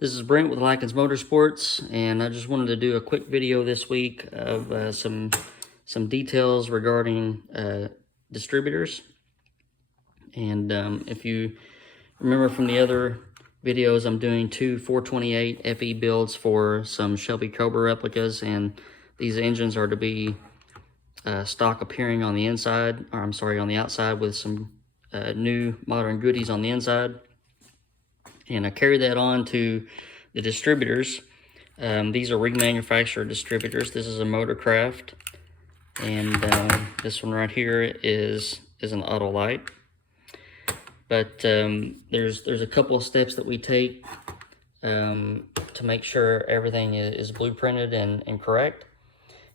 This is Brent with Lykins Motorsports, and I just wanted to do a quick video this week of some details regarding distributors. And if you remember from the other videos, I'm doing two 428 FE builds for some Shelby Cobra replicas, and these engines are to be stock appearing on the inside, or I'm sorry, on the outside, with some new modern goodies on the inside. And I carry that on to the distributors. These are remanufactured distributors. This is a Motorcraft, and this one right here is an Autolite. But there's a couple of steps that we take to make sure everything is blueprinted and correct.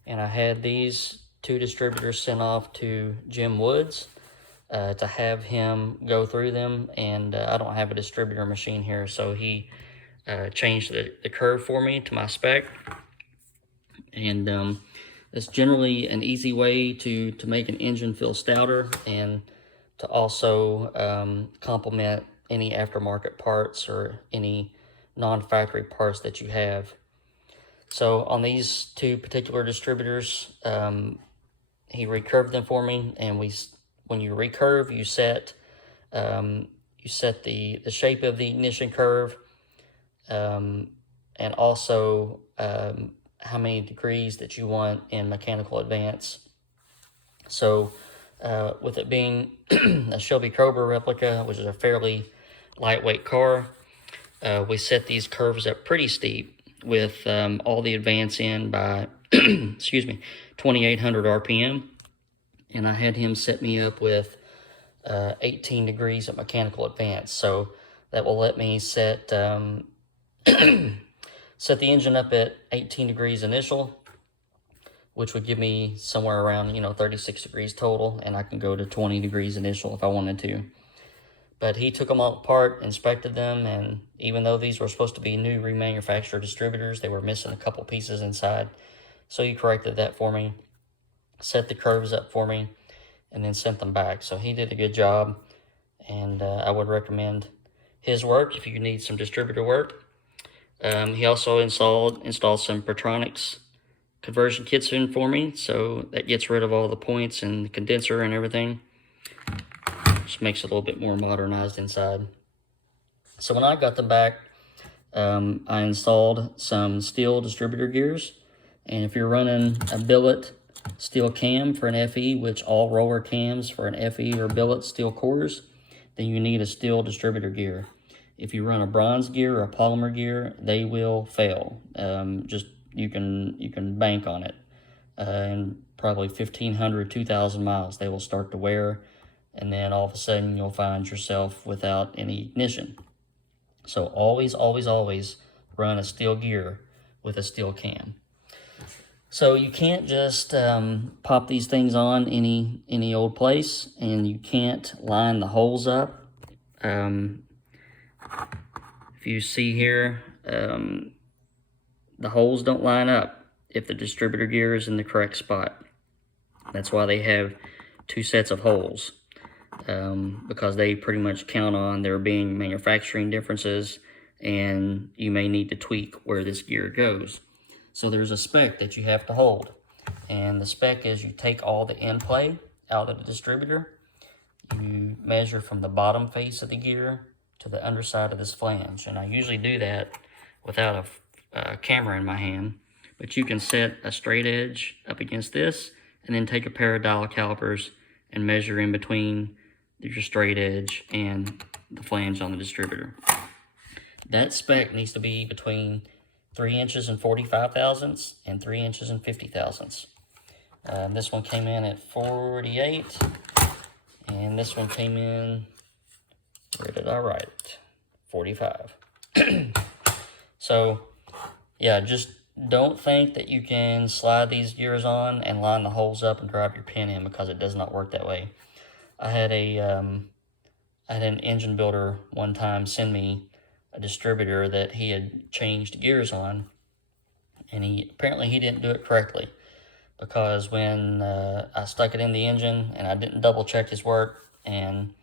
And I had these two distributors sent off to Jim Woods to have him go through them, and I don't have a distributor machine here, so he changed the curve for me to my spec. And it's generally an easy way to make an engine feel stouter and to also complement any aftermarket parts or any non-factory parts that you have. So on these two particular distributors, he recurved them for me, and when you recurve, you set the shape of the ignition curve, and also how many degrees that you want in mechanical advance. So with it being a Shelby Cobra replica, which is a fairly lightweight car, we set these curves up pretty steep with all the advance in by excuse me, 2800 RPM. And I had him set me up with 18 degrees of mechanical advance. So that will let me set set the engine up at 18 degrees initial, which would give me somewhere around 36 degrees total, and I can go to 20 degrees initial if I wanted to. But he took them all apart, inspected them, and even though these were supposed to be new remanufactured distributors, they were missing a couple pieces inside. So he corrected that for me, set the curves up for me, and then sent them back. So he did a good job, and I would recommend his work if you need some distributor work. He also installed some Pertronics conversion kits in for me, so that gets rid of all the points and the condenser and everything. Just makes it a little bit more modernized inside. So when I got them back, I installed some steel distributor gears, and if you're running a billet steel cam for an FE, which all roller cams for an FE or billet steel cores, then you need a steel distributor gear. If you run a bronze gear or a polymer gear, they will fail. Just you can bank on it. And probably 1,500, 2,000 miles, they will start to wear, and then all of a sudden you'll find yourself without any ignition. So always, always, always run a steel gear with a steel cam. So you can't just pop these things on any old place, and you can't line the holes up. If you see here, the holes don't line up if the distributor gear is in the correct spot. That's why they have two sets of holes, because they pretty much count on there being manufacturing differences, and you may need to tweak where this gear goes. So there's a spec that you have to hold, and the spec is you take all the end play out of the distributor, you measure from the bottom face of the gear to the underside of this flange, and I usually do that without a camera in my hand, but you can set a straight edge up against this, and then take a pair of dial calipers and measure in between your straight edge and the flange on the distributor. That spec needs to be between 3 inches and 45 thousandths and 3 inches and 50 thousandths. This one came in at 48, and this one came in, where did I write it? 45. So, yeah, just don't think that you can slide these gears on and line the holes up and drive your pin in, because it does not work that way. I had an engine builder one time send me a distributor that he had changed gears on, and apparently he didn't do it correctly, because when I stuck it in the engine and I didn't double check his work, and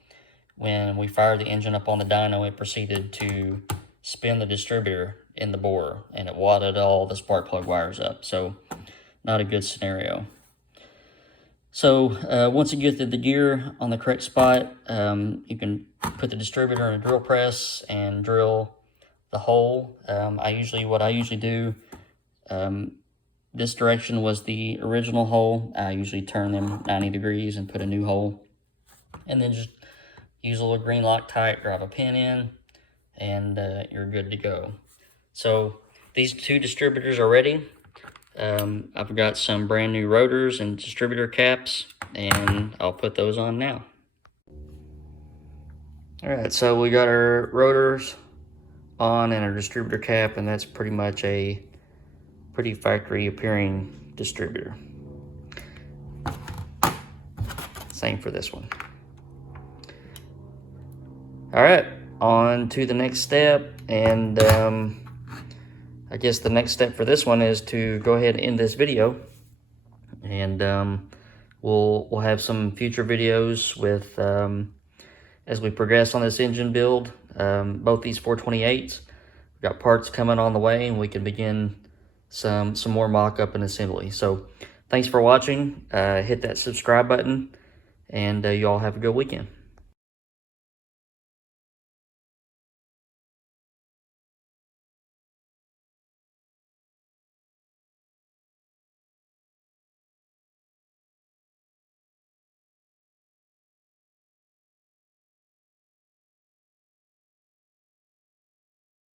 when we fired the engine up on the dyno, it proceeded to spin the distributor in the bore, and it wadded all the spark plug wires up. So not a good scenario. So once you get the gear on the correct spot, you can put the distributor in a drill press and drill the hole. What I usually do, this direction was the original hole. I usually turn them 90 degrees and put a new hole. And then just use a little green Loctite, drive a pin in, and you're good to go. So these two distributors are ready. I've got some brand new rotors and distributor caps, and I'll put those on now. All right, so we got our rotors on and our distributor cap, and that's pretty much a pretty factory appearing distributor. Same for this one. All right, on to the next step, and I guess the next step for this one is to go ahead and end this video, and we'll have some future videos with as we progress on this engine build. Both these 428s, we've got parts coming on the way, and we can begin some more mock-up and assembly. So thanks for watching. Hit that subscribe button, and you all have a good weekend.